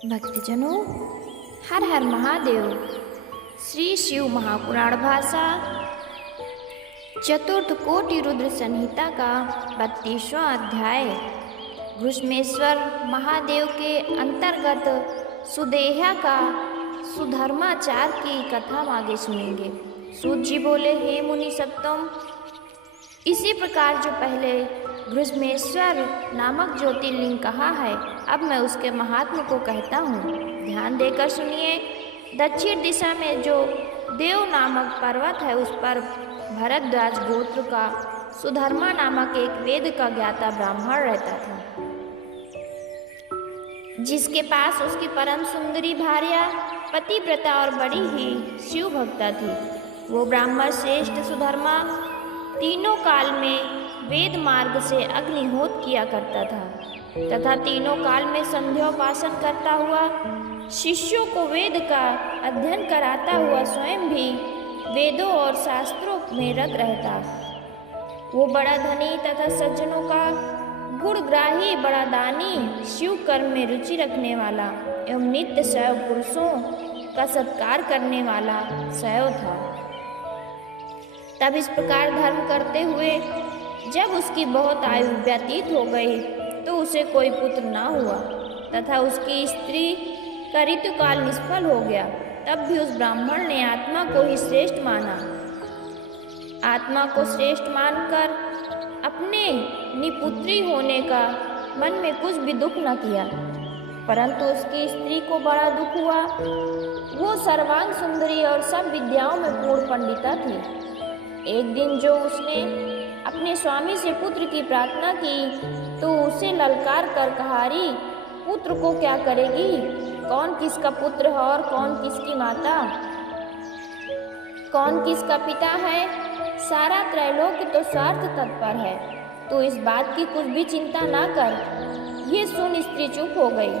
भक्तजनों, हर हर महादेव। श्री शिव महापुराण भाषा चतुर्थ कोटि रुद्र संहिता का 32वां अध्याय घृष्मेश्वर महादेव के अंतर्गत सुदेहा का सुधर्माचार की कथा हम आगे सुनेंगे। सूत जी बोले, हे मुनि सत्तम, इसी प्रकार जो पहले घृष्मेश्वर नामक ज्योतिर्लिंग कहा है, अब मैं उसके महात्म को कहता हूँ। ध्यान देकर सुनिए। दक्षिण दिशा में जो देव नामक पर्वत है, उस पर भरद्वाज गोत्र का सुधर्मा नामक एक वेद का ज्ञाता ब्राह्मण रहता था, जिसके पास उसकी परम सुंदरी भार्या पतिव्रता और बड़ी ही शिव भक्ता थी। वो ब्राह्मण श्रेष्ठ सुधर्मा तीनों काल में वेद मार्ग से अग्निहोत्र किया करता था तथा तीनों काल में संध्योपासन करता हुआ शिष्यों को वेद का अध्ययन कराता हुआ स्वयं भी वेदों और शास्त्रों में रत रहता। वो बड़ा धनी तथा सज्जनों का गुणग्राही, बड़ा दानी, शिव कर्म में रुचि रखने वाला एवं नित्य शैव पुरुषों का सत्कार करने वाला शैव था। तब इस प्रकार धर्म करते हुए जब उसकी बहुत आयु व्यतीत हो गई तो उसे कोई पुत्र ना हुआ तथा उसकी स्त्री का ऋतुकाल निष्फल हो गया। तब भी उस ब्राह्मण ने आत्मा को ही श्रेष्ठ माना। आत्मा को श्रेष्ठ मानकर अपने निपुत्री होने का मन में कुछ भी दुख न किया, परंतु उसकी स्त्री को बड़ा दुख हुआ। वो सर्वांग सुंदरी और सब विद्याओं में पूर्ण पंडिता थी। एक दिन जो उसने अपने स्वामी से पुत्र की प्रार्थना की तो उसे ललकार कर कहा, री पुत्र को क्या करेगी? कौन किसका पुत्र है और कौन किसकी माता? कौन किसका पिता है? सारा त्रैलोक्य तो स्वार्थ तत्पर है, तो इस बात की कुछ भी चिंता ना कर। ये सुन स्त्री चुप हो गई।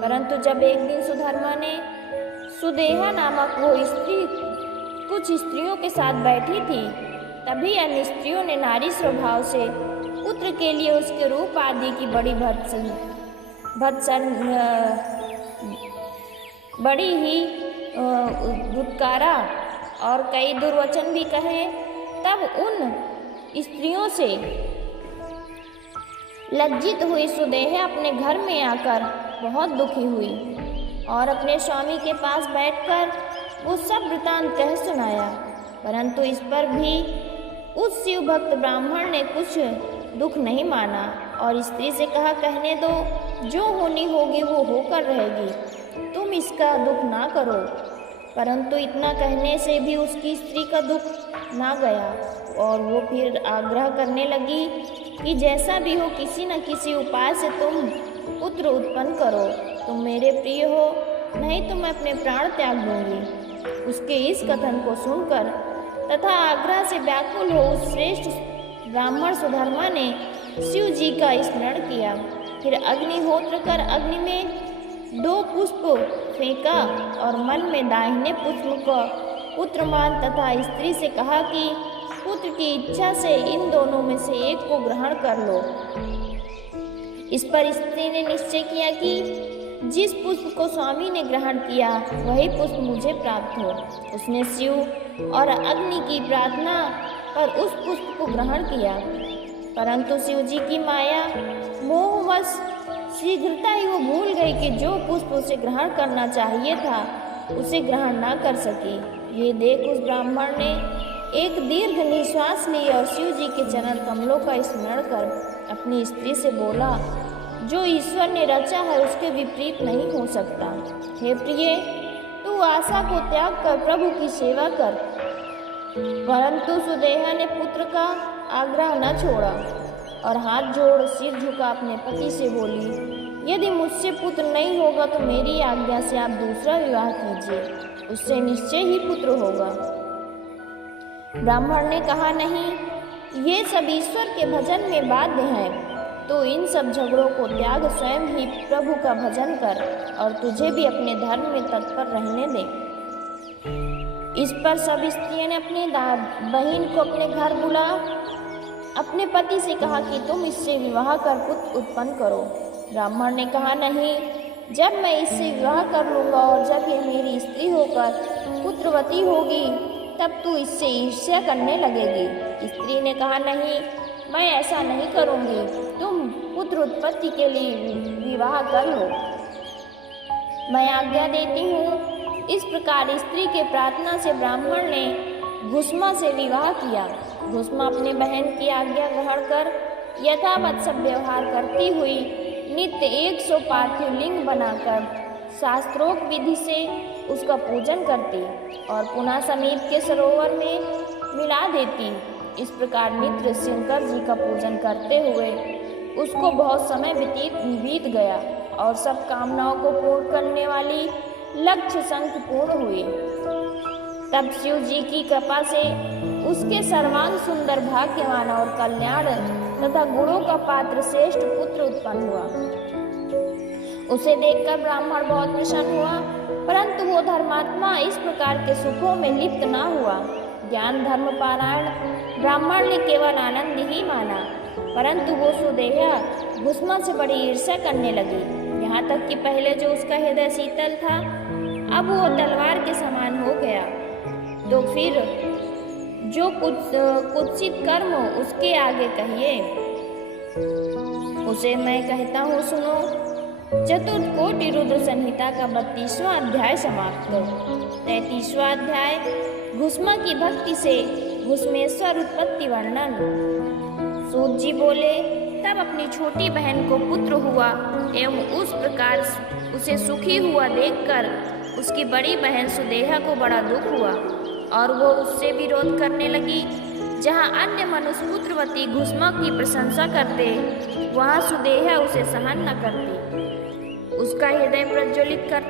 परंतु जब एक दिन सुधर्मा ने सुदेहा नामक वो स्त्री कुछ स्त्रियों के साथ बैठी थी, तभी अन्य स्त्रियों ने नारी स्वभाव से पुत्र के लिए उसके रूप आदि की बड़ी ही धुतकारा और कई दुर्वचन भी कहे। तब उन स्त्रियों से लज्जित हुई सुदेहा अपने घर में आकर बहुत दुखी हुई और अपने स्वामी के पास बैठकर वो सब वृतांत कह सुनाया। परंतु इस पर भी उस शिव भक्त ब्राह्मण ने कुछ दुख नहीं माना और स्त्री से कहा, कहने दो, जो होनी होगी वो होकर रहेगी, तुम इसका दुख ना करो। परंतु इतना कहने से भी उसकी स्त्री का दुख ना गया और वो फिर आग्रह करने लगी कि जैसा भी हो किसी न किसी उपाय से तुम पुत्र उत्पन्न करो। तुम मेरे प्रिय हो, नहीं तो मैं अपने प्राण त्याग दूंगी। उसके इस कथन को सुनकर तथा आग्रह से व्याकुल हो उस श्रेष्ठ ब्राह्मण सुधर्मा ने शिव जी का स्मरण किया। फिर अग्निहोत्र कर अग्नि में 2 पुष्प फेंका और मन में दाहिने पुष्प को पुत्र मान तथा स्त्री से कहा कि पुत्र की इच्छा से इन दोनों में से एक को ग्रहण कर लो। इस पर स्त्री ने निश्चय किया कि जिस पुष्प को स्वामी ने ग्रहण किया वही पुष्प मुझे प्राप्त हो। उसने शिव और अग्नि की प्रार्थना पर उस पुष्प को ग्रहण किया, परंतु शिव जी की माया मोहवश शीघ्रता ही वो भूल गई कि जो पुष्प उसे ग्रहण करना चाहिए था उसे ग्रहण ना कर सकी। ये देख उस ब्राह्मण ने एक दीर्घ निश्वास ली और शिव जी के चरण कमलों का स्मरण कर अपनी स्त्री से बोला, जो ईश्वर ने रचा है उसके विपरीत नहीं हो सकता। हे प्रिय, तू आशा को त्याग कर प्रभु की सेवा कर। परंतु सुदेहा ने पुत्र का आग्रह न छोड़ा और हाथ जोड़ सिर झुका अपने पति से बोली, यदि मुझसे पुत्र नहीं होगा तो मेरी आज्ञा से आप दूसरा विवाह कीजिए, उससे निश्चय ही पुत्र होगा। ब्राह्मण ने कहा, नहीं, ये सब ईश्वर के भजन में बाध्य है, तो इन सब झगड़ों को त्याग स्वयं ही प्रभु का भजन कर और तुझे भी अपने धर्म में तत्पर रहने दे। इस पर सब स्त्रियों ने अपनी बहन को अपने घर बुला अपने पति से कहा कि तुम इससे विवाह कर पुत्र उत्पन्न करो। ब्राह्मण ने कहा, नहीं, जब मैं इससे विवाह कर लूँगा और जब ये मेरी स्त्री होकर पुत्रवती होगी तब तू इससे ईर्ष्या करने लगेगी। स्त्री ने कहा, नहीं, मैं ऐसा नहीं करूँगी, तुम पुत्र उत्पत्ति के लिए विवाह कर लो, मैं आज्ञा देती हूँ। इस प्रकार स्त्री के प्रार्थना से ब्राह्मण ने घुस्मा से विवाह किया। घुस्मा अपने बहन की आज्ञा ग्रहण कर यथावत सब व्यवहार करती हुई नित्य 100 पार्थिव लिंग बनाकर शास्त्रोक्त विधि से उसका पूजन करती और पुनः समीप के सरोवर में मिला देती। इस प्रकार नित्य शंकर जी का पूजन करते हुए उसको बहुत समय बीत गया और सब कामनाओं को पूर्ण करने वाली लक्ष्य संख्य पूर्ण हुई। तब शिव जी की कृपा से उसके सर्वांग सुंदर, भाग्यवान और कल्याण तथा गुणों का पात्र श्रेष्ठ पुत्र उत्पन्न हुआ। उसे देखकर ब्राह्मण बहुत प्रसन्न हुआ, परंतु वो धर्मात्मा इस प्रकार के सुखों में लिप्त न हुआ। ज्ञान धर्म पारायण ब्राह्मण ने केवल आनंद ही माना, परंतु वो सुदेहा घुस्मा से बड़ी ईर्ष्या करने लगी। यहाँ तक कि पहले जो उसका हृदय शीतल था अब वो तलवार के समान हो गया। तो फिर जो कुत्सित कर्म उसके आगे कहिए, उसे मैं कहता हूँ सुनो। चतुर्थ कोटि रुद्र संहिता का 32वां अध्याय समाप्त। 33वां अध्याय घुस्मा की भक्ति से घुस्मेश्वर उत्पत्ति वर्णन। सूत जी बोले, तब अपनी छोटी बहन को पुत्र हुआ एवं उस प्रकार उसे सुखी हुआ देखकर उसकी बड़ी बहन सुदेहा को बड़ा दुख हुआ और वो उससे विरोध करने लगी। जहाँ अन्य मनुष्य पुत्रवती घुस्मा की प्रशंसा करते वहाँ सुदेहा उसे सहन न करती। उसका हृदय प्रज्वलित कर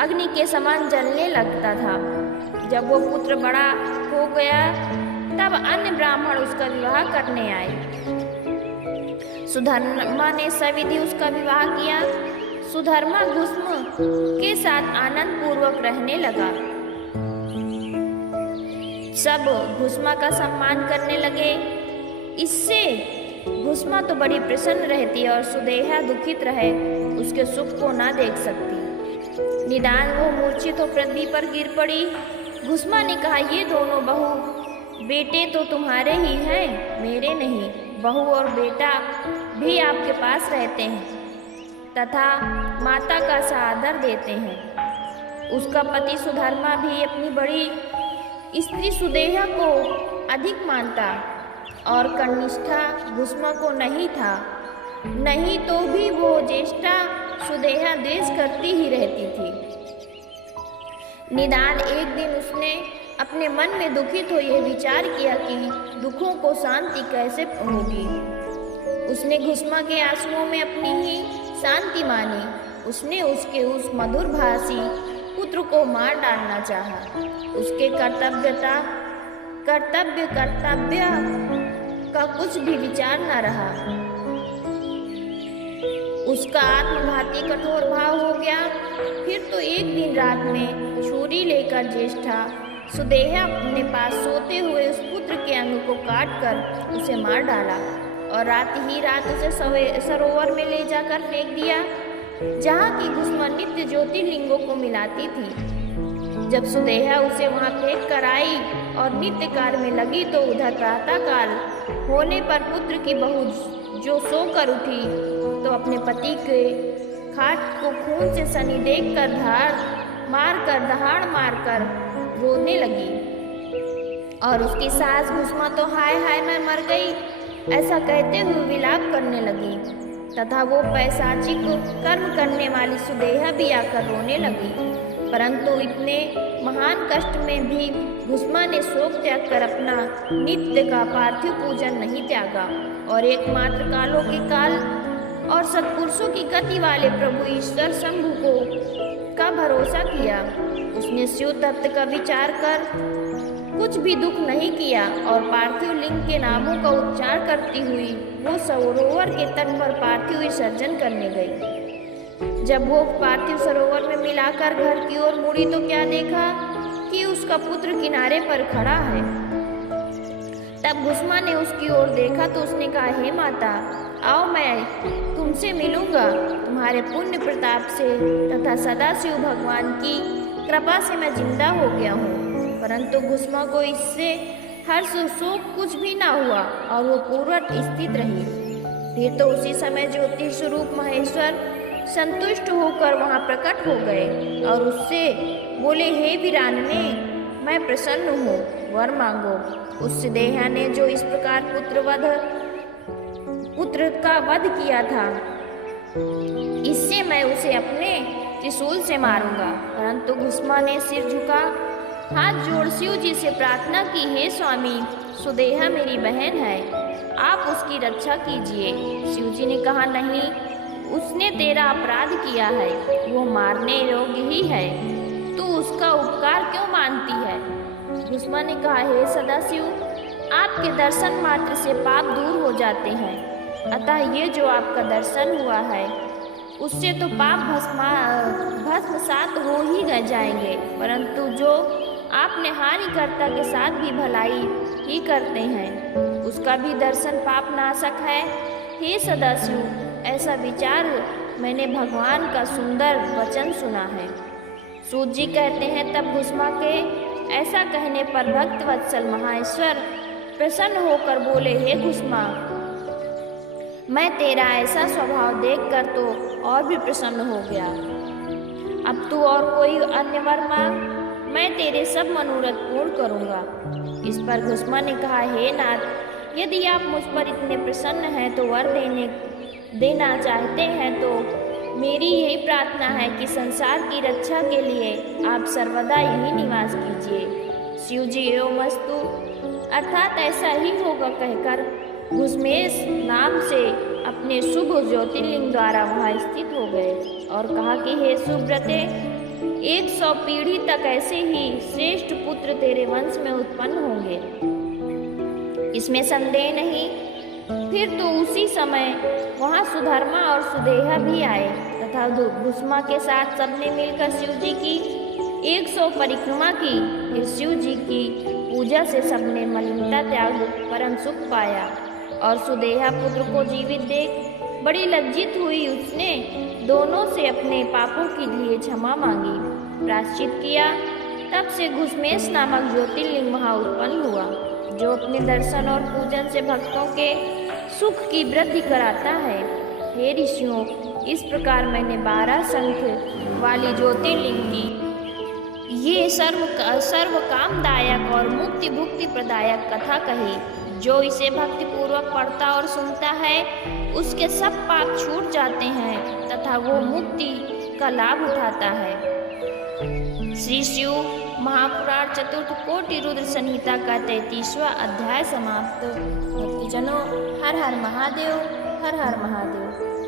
अग्नि के समान जलने लगता था। जब वो पुत्र बड़ा हो गया तब अन्य ब्राह्मण उसका विवाह करने आए। सुधर्मा ने सविधि उसका विवाह किया। सुधर्मा घुस्म के साथ आनंद पूर्वक रहने लगा। सब घुस्मा का सम्मान करने लगे। इससे घुस्मा तो बड़ी प्रसन्न रहती और सुदेहा दुखित रहे उसके सुख को ना देख सकती। निदान वो मूर्छित हो पृथ्वी पर गिर पड़ी। घुस्मा ने कहा, ये दोनों बहू बेटे तो तुम्हारे ही हैं, मेरे नहीं। बहू और बेटा भी आपके पास रहते हैं तथा माता का सा आदर देते हैं। उसका पति सुधर्मा भी अपनी बड़ी स्त्री सुदेहा को अधिक मानता और कनिष्ठा घुस्मा को नहीं था। नहीं तो भी वो ज्येष्ठा सुदेहा द्वेष करती ही रहती थी। निदान एक दिन उसने अपने मन में दुखित हो यह विचार किया कि दुखों को शांति कैसे होगी। उसने घुस्मा के आंसुओं में अपनी ही शांति मानी। उसने उसके उस मधुर भाषी पुत्र को मार डालना चाहा। उसके कर्तव्य का कुछ भी विचार न रहा। उसका आत्मघाती कठोर भाव हो गया। फिर तो एक दिन रात में छुरी लेकर ज्येष्ठा सुदेहा अपने पास सोते हुए उस पुत्र के अंग को काट कर उसे मार डाला और रात ही रात उसे सरोवर में ले जाकर फेंक दिया, जहाँ की घुस्मा नित्य ज्योतिर्लिंगों को मिलाती थी। जब सुदेहा उसे वहाँ फेंक कर आई और नित्य कार्य में लगी तो उधर प्रातःकाल होने पर पुत्र की बहू जो सोकर उठी तो अपने पति के खाट को खून से सनी देखकर दहाड़ मारकर रोने लगी और उसकी सास घुस्मा तो हाय हाय मैं मर गई ऐसा कहते हुए विलाप करने लगी तथा वो पैशाचिक कर्म करने वाली सुदेहा भी आकर रोने लगी। परंतु इतने महान कष्ट में भी घुस्मा ने शोक त्याग कर अपना नित्य का पार्थिव पूजन नहीं त्यागा और एकमात्र कालों के काल और सत्पुरुषों की गति वाले प्रभु ईश्वर शंभु का भरोसा किया। उसने शिव तत्व का विचार कर कुछ भी दुख नहीं किया और पार्थिव लिंग के नामों का उच्चार करती हुई वो सरोवर के तट पर पार्थिव विसर्जन करने गई। जब वो पार्थिव सरोवर में मिलाकर घर की ओर मुड़ी तो क्या देखा कि उसका पुत्र किनारे पर खड़ा है। तब घुस्मा ने उसकी ओर देखा तो उसने कहा, हे माता, आओ मैं तुमसे मिलूंगा। तुम्हारे पुण्य प्रताप से तथा सदाशिव भगवान की कृपा से मैं जिंदा हो गया हूँ। परंतु भस्मा को इससे हर्ष शोक कुछ भी ना हुआ और वो पूर्ववत स्थित रही। फिर तो उसी समय ज्योति स्वरूप महेश्वर संतुष्ट होकर वहाँ प्रकट हो गए और उससे बोले, हे वीरांगने, मैं प्रसन्न हूँ, वर मांगो। उस देहा ने जो इस प्रकार पुत्र का वध किया था, इससे मैं उसे अपने त्रिशूल से मारूंगा। परंतु भस्मा ने सिर झुका हाथ जोड़ शिव जी से प्रार्थना की, हे स्वामी, सुदेहा मेरी बहन है, आप उसकी रक्षा कीजिए। शिव जी ने कहा, नहीं, उसने तेरा अपराध किया है, वो मारने योग्य ही है, तू उसका उपकार क्यों मानती है? भस्मा ने कहा, हे सदाशिव, आपके दर्शन मात्र से पाप दूर हो जाते हैं, अतः ये जो आपका दर्शन हुआ है उससे तो पाप भस्मसात हो ही जाएंगे, परंतु जो आपने हानिकर्ता के साथ भी भलाई ही करते हैं, उसका भी दर्शन पाप नाशक है। हे सदाशिव, ऐसा विचार मैंने भगवान का सुंदर वचन सुना है। सूत जी कहते हैं, तब भस्मा के ऐसा कहने पर भक्त वत्सल महाईश्वर प्रसन्न होकर बोले, हे भस्मा, मैं तेरा ऐसा स्वभाव देखकर तो और भी प्रसन्न हो गया। अब तू और कोई अन्य वर मांग, मैं तेरे सब मनोरथ पूर्ण करूँगा। इस पर भस्मा ने कहा, हे नाथ, यदि आप मुझ पर इतने प्रसन्न हैं तो वर देना चाहते हैं तो मेरी यही प्रार्थना है कि संसार की रक्षा के लिए आप सर्वदा यही निवास कीजिए। शिव जी एवमस्तु, अर्थात ऐसा ही होगा कहकर भस्मेश नाम से अपने शुभ ज्योतिर्लिंग द्वारा वहाँ स्थित हो गए और कहा कि हे सुब्रते, 100 पीढ़ी तक ऐसे ही श्रेष्ठ पुत्र तेरे वंश में उत्पन्न होंगे, इसमें संदेह नहीं। फिर तो उसी समय वहाँ सुधर्मा और सुदेहा भी आए तथा भस्मा के साथ सबने मिलकर शिव जी की 100 परिक्रमा की। फिर शिव जी की पूजा से सबने मलिनता त्याग परम सुख पाया और सुदेहा पुत्र को जीवित देख बड़ी लज्जित हुई। उसने दोनों से अपने पापों के लिए क्षमा मांगी, प्रायश्चित किया। तब से घुसमेश नामक ज्योतिर्लिंग वहाँ उत्पन्न हुआ, जो अपने दर्शन और पूजन से भक्तों के सुख की वृद्धि कराता है। हे ऋषियों, इस प्रकार मैंने 12 शंख वाली ज्योतिर्लिंग की ये सर्व कामदायक और मुक्ति भुक्ति प्रदायक कथा कही। जो इसे भक्ति पूर्वक पढ़ता और सुनता है, उसके सब पाप छूट जाते हैं तथा वो मुक्ति का लाभ उठाता है। श्री शिव महापुराण चतुर्थ कोटि रुद्र संहिता का 33वां अध्याय समाप्त। भक्तजनों, हर हर महादेव, हर हर महादेव।